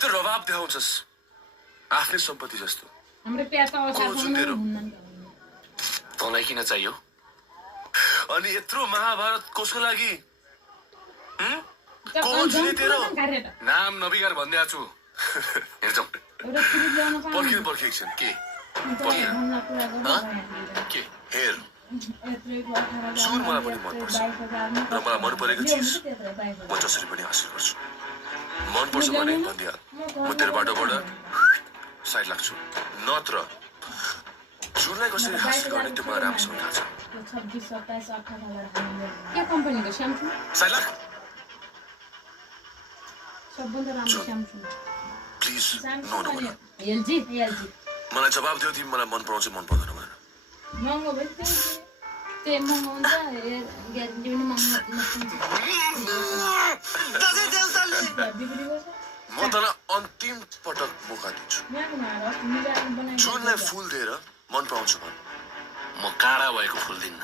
यत्रो रवाब देखाउँछस् आफ्नै सम्पत्ति जस्तो हाम्रो प्याज तँलाई किन चाहियो अनि यत्रो महाभारत कसको लागि नाम नबिगार भन्दै छु हेर्छौ पर्खिनु एकछिन के हेर सुन मलाई पनि मनपर्छ र मलाई मन परेको चिज म जसरी पनि हासिल गर्छु मनपर्छ भने भनिहाल म तेरो बाटोबाट साइड लाग्छु नत्र सुनलाई कसरी हासिल गर्ने त्यो मलाई राम्रोसँग थाहा छ के कम्पनीको स्यामसुङ साइड लाग सबभन्दा राम्रो Samsung please no no LG मलाई जवाब दियो तिमी मलाई मन पराउँछ मन पर्दैन भनेर महँगो भयो त्यो महँगो हुन्छ ग्यारेन्टी पनि महँगो म तँलाई अन्तिम पटक मौका दिन्छु जुनलाई फुल दिएर मन पराउँछु भन् म काँडा भएको फुल दिन्न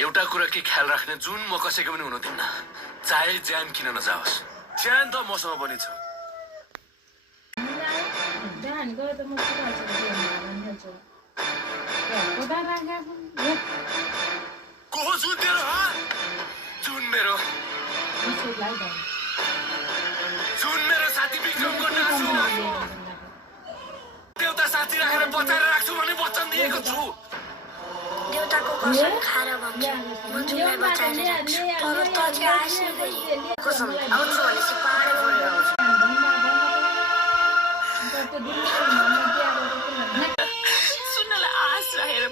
एउटा कुरा के ख्याल राख्ने जुन म कसैको पनि हुन दिन्न चाहे ज्यान किन नजाओस् ज्यान त मसँग पनि छ को हो जुन तेरो जुन मेरो साथी विक्रमको नासु देउता साथी राखेर बचाएर राख्छु भने वचन दिएको छु देउताको कसम खाएर भन्छु म जुनलाई बचाएर राख्छु तर त चाहिँ आश नै गरी कसम आउँछु भनेपछि पाहाडै भरेर आउँछु सुन्नलाई आश राखेर